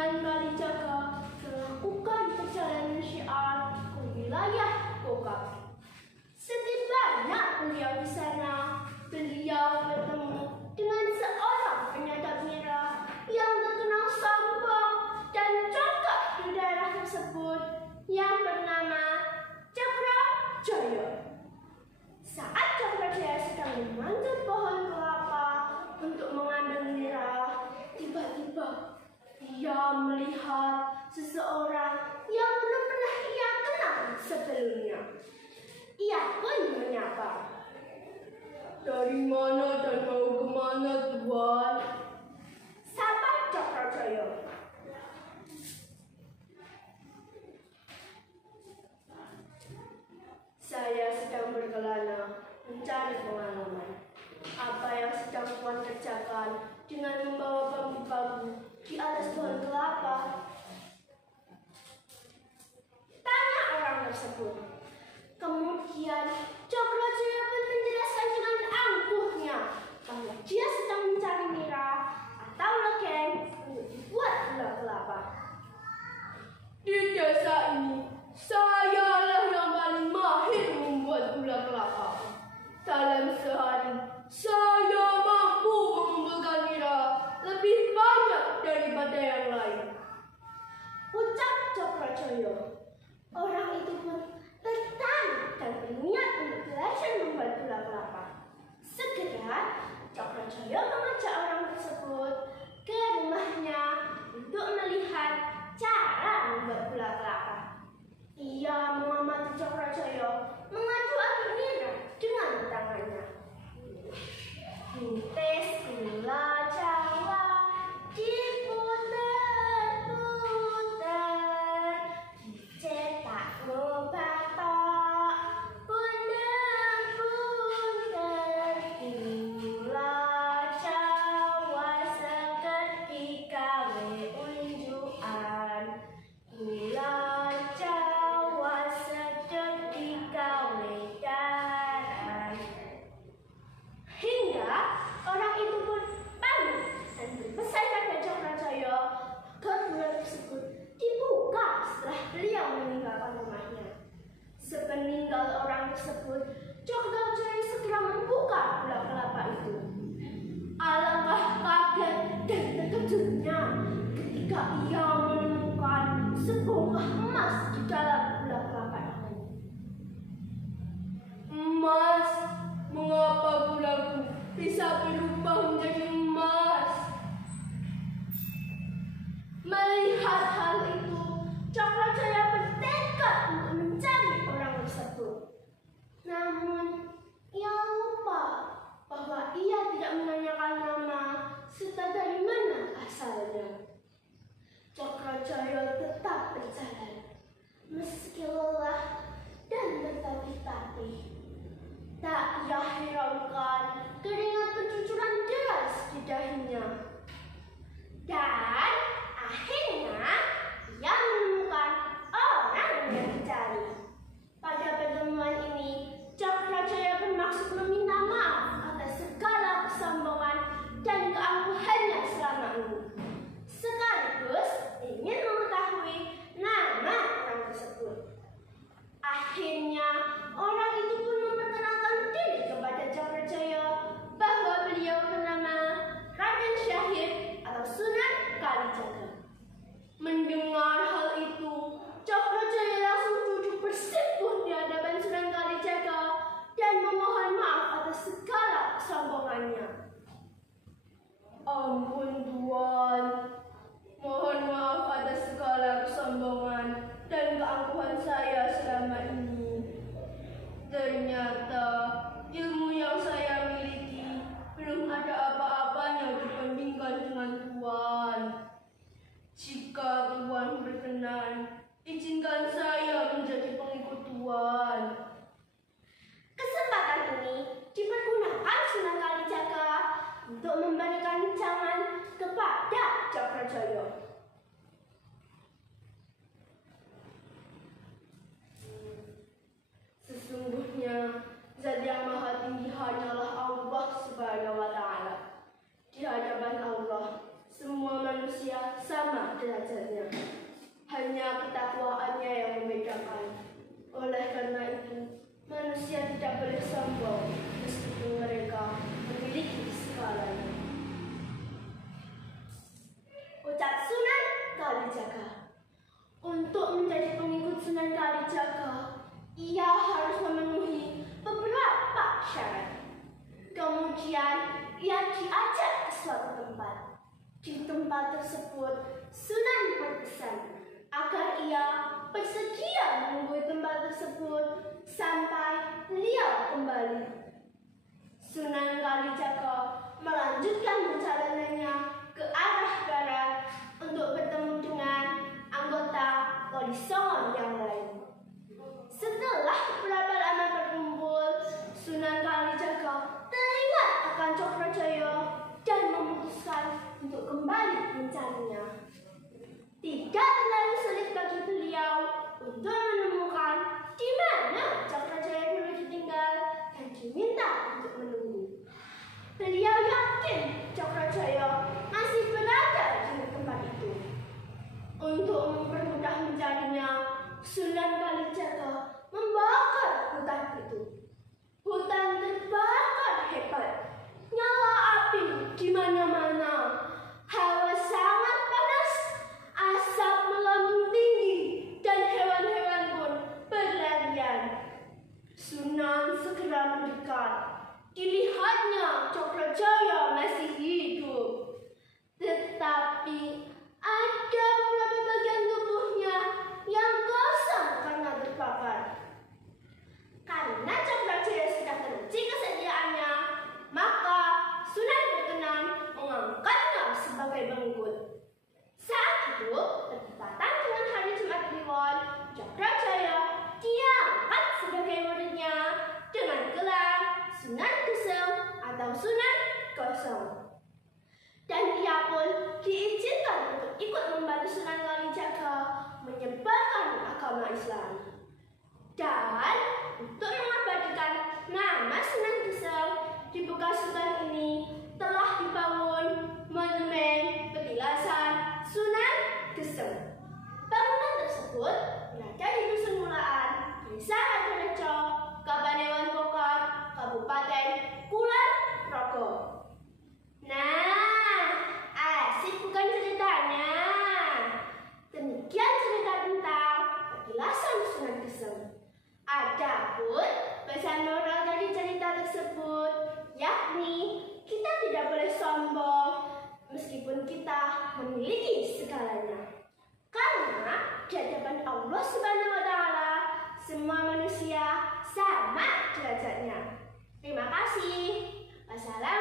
dengan Bali Jaga melakukan perjalanan syiar ke wilayah Kokak. Setibanya beliau di sana, beliau bertemu dengan seorang penyadap merah yang terkenal sombong dan congkak di daerah tersebut yang bernama Cakrajaya. Saat Cakrajaya sedang memanjat pohon kelapa untuk mengambil nira, tiba-tiba ia melihat seseorang yang belum pernah ia kenal sebelumnya. Ia pun menyapa, "Dari mana dan mau kemana, Tuan?" Sapa Cakrajaya. "Saya sedang berkelana mencari pengalaman. Apa yang sedang Tuan kerjakan dengan membawa bambu-bambu di atas pohon kelapa?" tanya orang tersebut. Kemudian Cakrajaya pun menjelaskan dengan angkuhnya bahwa dia sedang mencari nira atau legen untuk dibuat gula kelapa. "Di desa ini, sayalah yang paling mahir membuat gula kelapa. Dalam sehari, saya mampu mengumpulkan nira lebih banyak daripada yang lain," ucap Cakrajaya. Orang itu pun tertarik dan berniat untuk belajar membuat gula kelapa. Segera Cakrajaya hanya ketakwaannya yang membedakan. Oleh karena itu, manusia tidak boleh sombong meskipun mereka memiliki segalanya. Ucap Sunan Kalijaga. Untuk menjadi pengikut Sunan Kalijaga, ia harus memenuhi beberapa syarat. Kemudian, ia diajak ke suatu tempat. Di tempat tersebut, Sunan berpesan agar ia bersedia menunggu tempat tersebut sampai beliau kembali. Sunan Kalijaga melanjutkan perjalanannya ke arah barat untuk bertemu dengan anggota Wali Songo yang lain. Setelah beberapa lama berkumpul, Sunan Kalijaga teringat akan Cokrajaya dan memutuskan untuk kembali mencarinya. Tidak terlalu sulit bagi beliau untuk menemukan di mana Cokrajaya dulu ditinggal dan diminta untuk menunggu. Beliau yakin Cokrajaya masih berada di tempat itu. Untuk mempermudah mencarinya, Sunan Kalijaga membakar hutan itu. Hutan terbakar hebat, nyala api di mana-mana. Hawa sangat panas, asap melambung tinggi, dan hewan-hewan pun berlarian. Sunan segera mendekat. Dilihatnya Cokrajaya masih hidup, tetapi ada beberapa bagian tubuhnya yang kosong karena terbakar. Karena Cokrajaya sudah teruji kesediaannya, maka Sunan berkenan mengangkatnya sebagai pengikut. Saat itu, bertepatan dengan hari Jumat Kliwon, Cokrajaya diangkat sebagai muridnya dengan gelar Sunan Geseng atau Sunan Kosong. Dan ia pun diizinkan untuk ikut membantu Sunan Kalijaga menyebarkan agama Islam. Dan untuk mengabadikan nama Sunan Geseng, di bekas hutan ini telah dibangun monumen petilasan Sunan Geseng. Bangunan tersebut berada di Dusun Mulaan, Desa Harjorejo, Kapanewon Pokot, Kabupaten Kulon Progo. Nah, asik bukan ceritanya? Demikian cerita tentang petilasan Sunan Geseng. Adapun pesan moral dari cerita tersebut, yakni kita tidak boleh sombong meskipun kita memiliki segalanya. Karena di hadapan Allah Subhanahu wa Ta'ala, semua manusia sama derajatnya. Terima kasih. Wassalamualaikum.